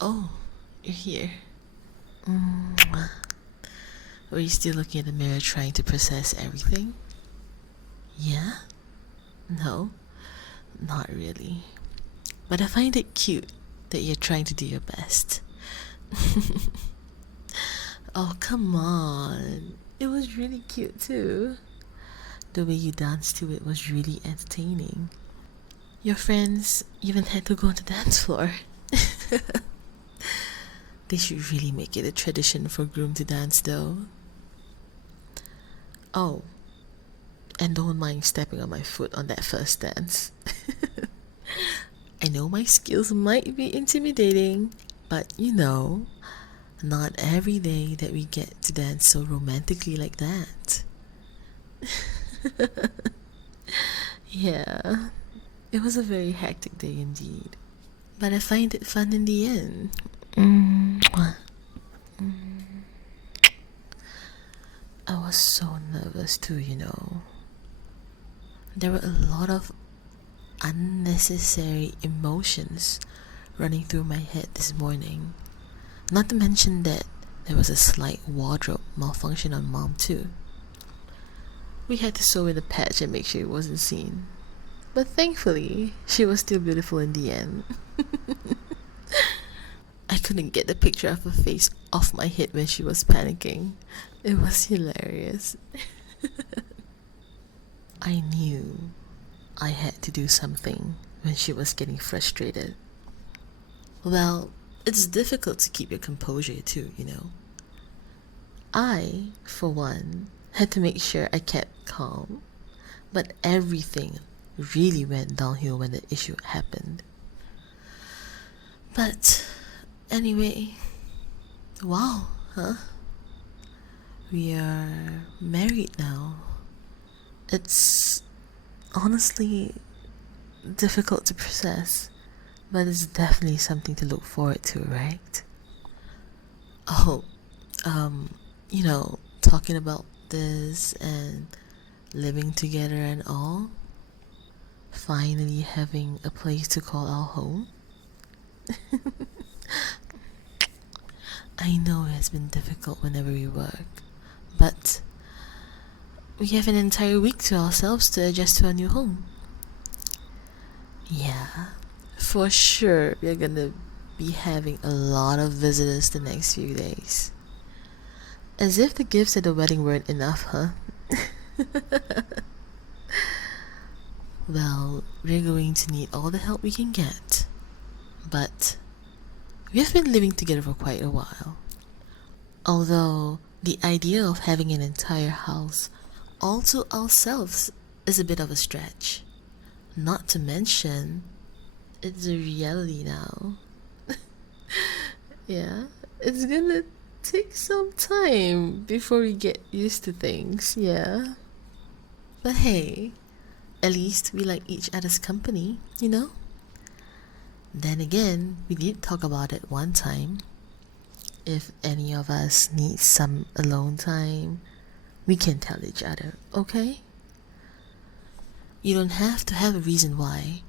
Oh, you're here. Mm. Were you still looking at the mirror trying to process everything? Yeah? No, not really. But I find it cute that you're trying to do your best. Oh, come on. It was really cute too. The way you danced to it was really entertaining. Your friends even had to go on the dance floor. They should really make it a tradition for groom to dance though. Oh, and don't mind stepping on my foot on that first dance. I know my skills might be intimidating, but not every day that we get to dance so romantically like that. Yeah, it was a very hectic day indeed, but I find it fun in the end. Mwah. I was so nervous too. There were a lot of unnecessary emotions running through my head this morning. Not to mention that there was a slight wardrobe malfunction on Mom too. We had to sew in a patch and make sure it wasn't seen. But thankfully, she was still beautiful in the end. I couldn't get the picture of her face off my head when she was panicking. It was hilarious. I knew I had to do something when she was getting frustrated. Well, it's difficult to keep your composure too. I, for one, had to make sure I kept calm, but everything really went downhill when the issue happened. But anyway, wow, huh? We are married now. It's honestly difficult to process, but it's definitely something to look forward to, right? Oh, talking about this and living together and all, finally having a place to call our home. I know it has been difficult whenever we work, but we have an entire week to ourselves to adjust to our new home. Yeah, for sure we're gonna be having a lot of visitors the next few days. As if the gifts at the wedding weren't enough, huh? Well, we're going to need all the help we can get. But we have been living together for quite a while. Although the idea of having an entire house all to ourselves is a bit of a stretch. Not to mention, it's a reality now. Yeah, it's gonna take some time before we get used to things, yeah. But hey, at least we like each other's company. Then again, we did talk about it one time. If any of us needs some alone time, we can tell each other, okay? You don't have to have a reason why.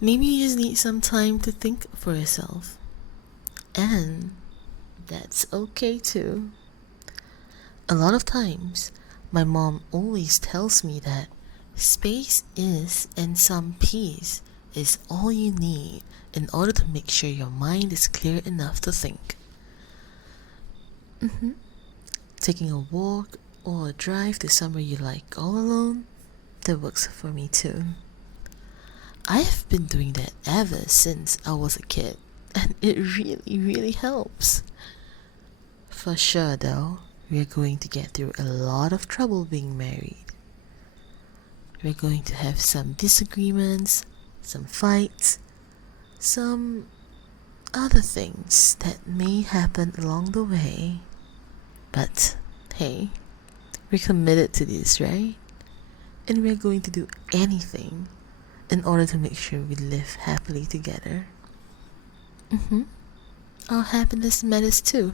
Maybe you just need some time to think for yourself. And that's okay too. A lot of times, my mom always tells me that space is and some peace is all you need in order to make sure your mind is clear enough to think. Taking a walk or a drive to somewhere you like all alone, that works for me too. I've been doing that ever since I was a kid, and it really, really helps. For sure though, we're going to get through a lot of trouble being married. We're going to have some disagreements, some fights, some other things that may happen along the way. But hey, we're committed to this, right? And we're going to do anything in order to make sure we live happily together. Our happiness matters too.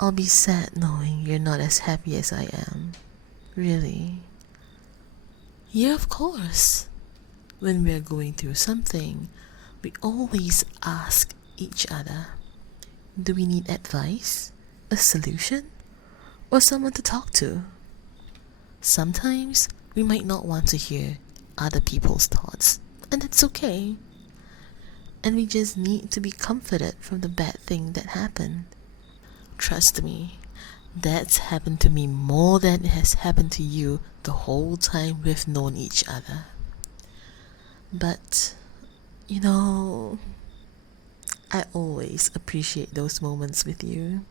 I'll be sad knowing you're not as happy as I am. Really. Yeah, of course. When we're going through something, we always ask each other, do we need advice, a solution, or someone to talk to? Sometimes we might not want to hear other people's thoughts, and that's okay. And we just need to be comforted from the bad thing that happened. Trust me, that's happened to me more than it has happened to you the whole time we've known each other. But, you know, I always appreciate those moments with you.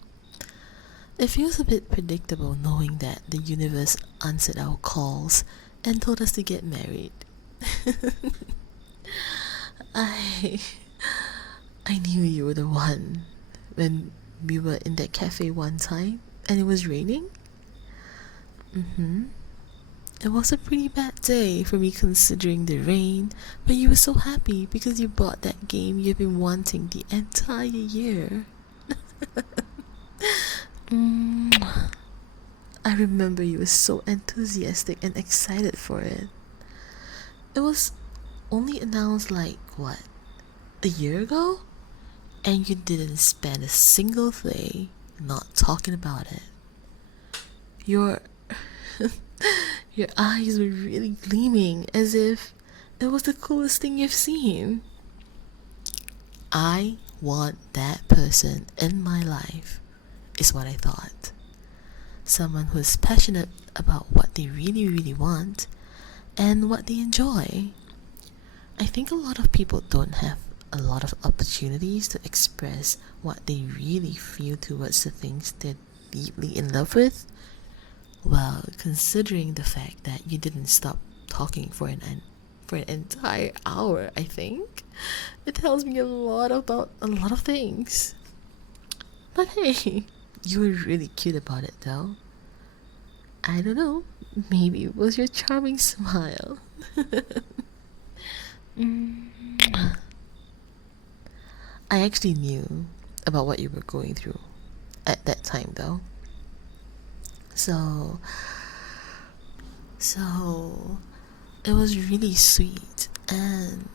It feels a bit predictable knowing that the universe answered our calls and told us to get married. I I knew you were the one when we were in that cafe one time and it was raining. It was a pretty bad day for me considering the rain, but you were so happy because you bought that game you've been wanting the entire year. I remember you were so enthusiastic and excited for it. It was only announced like, what, a year ago? And you didn't spend a single day not talking about it. Your your eyes were really gleaming as if it was the coolest thing you've seen. I want that person in my life, is what I thought. Someone who is passionate about what they really, really want and what they enjoy. I think a lot of people don't have a lot of opportunities to express what they really feel towards the things they're deeply in love with. Well, considering the fact that you didn't stop talking for an entire hour, I think it tells me a lot about a lot of things. But hey, you were really cute about it though. I don't know, maybe it was your charming smile. I actually knew about what you were going through at that time though. So it was really sweet, and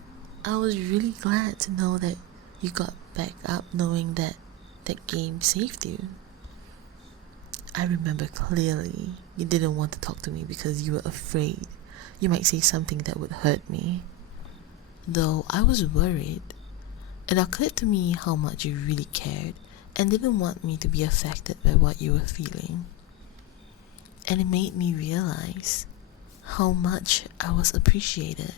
I was really glad to know that you got back up knowing that that game saved you. I remember clearly you didn't want to talk to me because you were afraid you might say something that would hurt me. Though I was worried, it occurred to me how much you really cared and didn't want me to be affected by what you were feeling. And it made me realize how much I was appreciated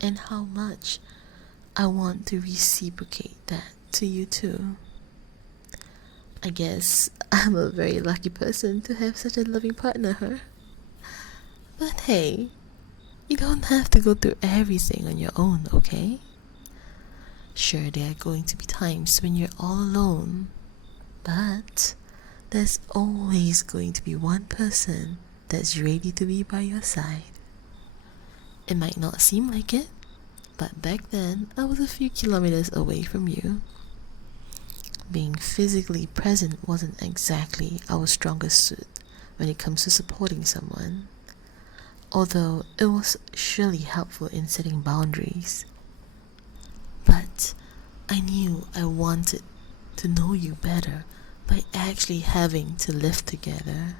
and how much I want to reciprocate that to you too. I guess I'm a very lucky person to have such a loving partner, huh? But hey, you don't have to go through everything on your own, okay? Sure, there are going to be times when you're all alone, but there's always going to be one person that's ready to be by your side. It might not seem like it, but back then I was a few kilometers away from you. Being physically present wasn't exactly our strongest suit when it comes to supporting someone, although it was surely helpful in setting boundaries. But I knew I wanted to know you better by actually having to live together.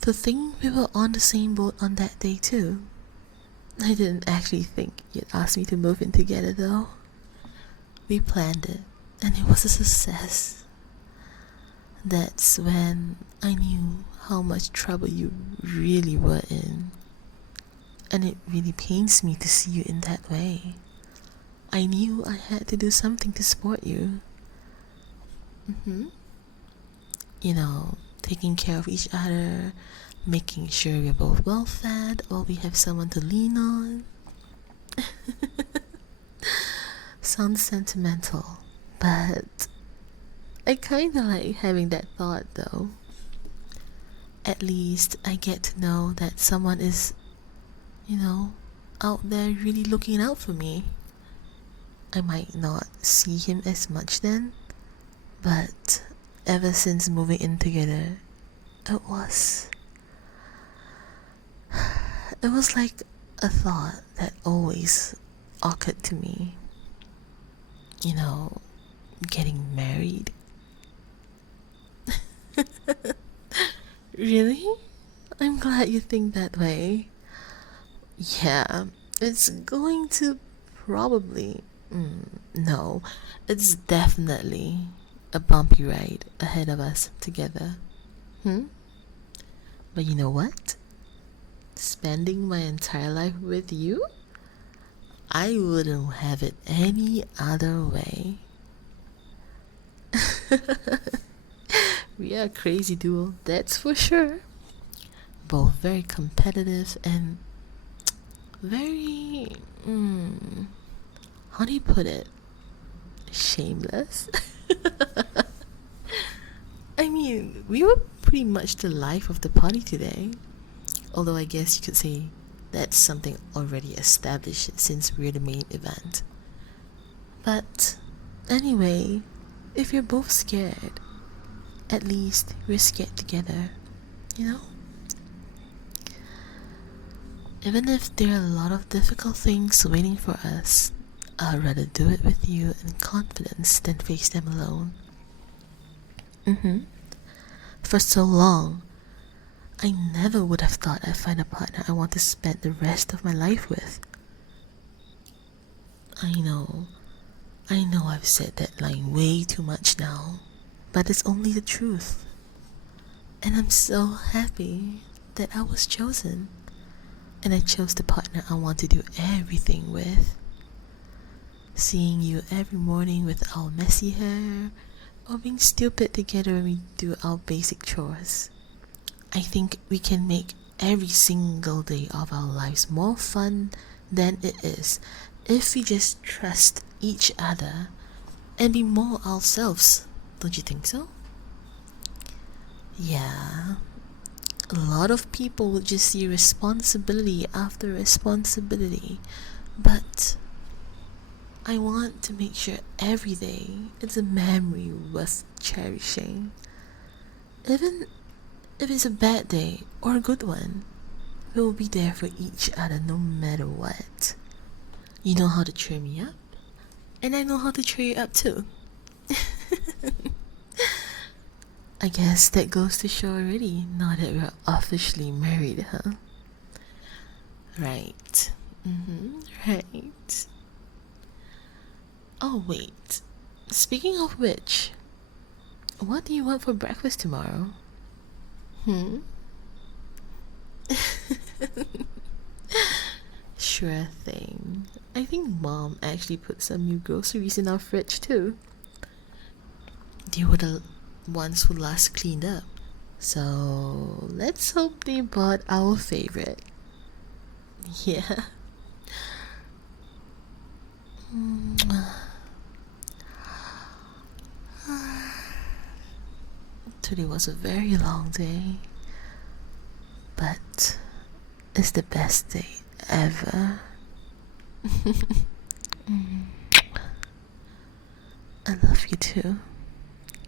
To think we were on the same boat on that day too. I didn't actually think you'd ask me to move in together though. We planned it and it was a success. That's when I knew how much trouble you really were in. And it really pains me to see you in that way. I knew I had to do something to support you. You know, taking care of each other, making sure we're both well fed while we have someone to lean on. Sounds sentimental, but I kinda like having that thought though. At least I get to know that someone is, out there really looking out for me. I might not see him as much then, but ever since moving in together, it was like a thought that always occurred to me. you know, getting married. Really? I'm glad you think that way. Yeah, it's going to probably. No, it's definitely a bumpy ride ahead of us together. Hmm? But you know what? Spending my entire life with you? I wouldn't have it any other way. We are a crazy duo, that's for sure. Both very competitive and very. How do you put it? Shameless? I mean, we were pretty much the life of the party today. Although I guess you could say that's something already established since we're the main event. But anyway, if you're both scared, at least we're scared together, you know? Even if there are a lot of difficult things waiting for us, I'd rather do it with you in confidence than face them alone. For so long, I never would have thought I'd find a partner I want to spend the rest of my life with. I know I've said that line way too much now, but it's only the truth. And I'm so happy that I was chosen. And I chose the partner I want to do everything with. Seeing you every morning with our messy hair, or being stupid together when we do our basic chores. I think we can make every single day of our lives more fun than it is if we just trust each other and be more ourselves. Don't you think so? Yeah. A lot of people would just see responsibility after responsibility, but I want to make sure every day it's a memory worth cherishing. Even if it's a bad day or a good one, we will be there for each other no matter what. You know how to cheer me up, and I know how to cheer you up too. I guess that goes to show already, now that we're officially married, huh? Right. Right. Oh, wait. Speaking of which, what do you want for breakfast tomorrow? Sure thing. I think Mom actually put some new groceries in our fridge too. They were the ones who last cleaned up. So let's hope they bought our favorite. Yeah. Today was a very long day, but it's the best day ever. I love you too.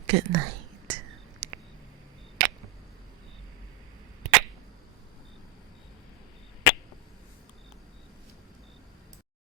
Good night.